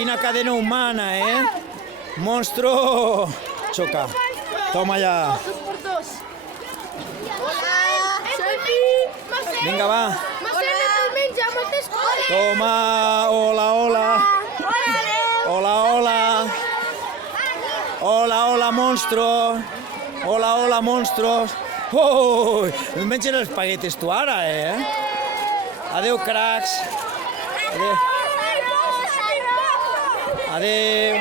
quina cadena humana, eh? Monstro! Xoca. Toma ja. Vinga, va. Toma, hola, hola. Hola, hola. Hola, hola, monstro. Hola, hola, monstros. Oh, no mengen els espaguetis tu ara, eh? Adeu, cracs. Adeu.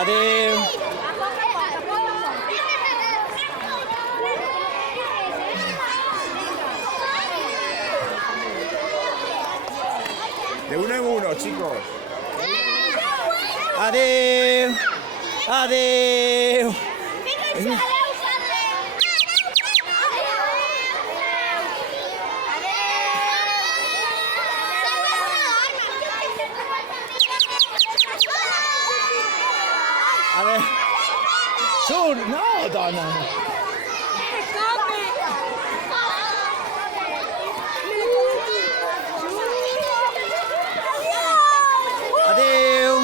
Adeu. De uno en uno, chicos. Adeu. Adeu. Adeu. Surt, no, dona. Adeu.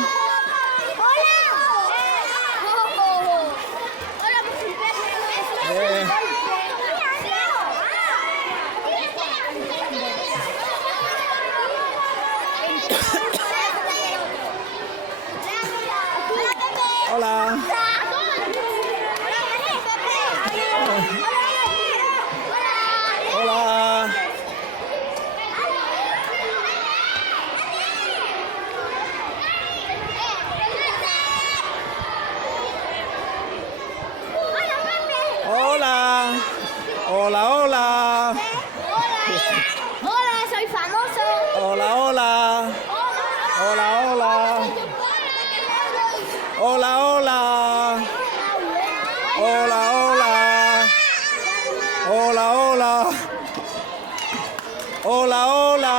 Adeu. Hola. Hola. Hola. Hola, hola. Hola, soy famoso. Hola, hola. Hola, hola. Hola, hola. Hola, hola. Hola, hola. Hola, hola.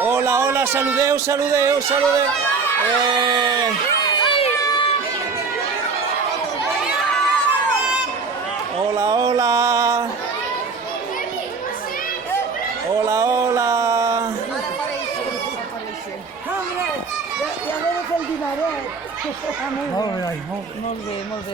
Hola, hola, saludeu, saludeu, saludeu. Hola, hola. Hola, hola. Hombre, ja veus el dinaret. Molt bé, molt bé.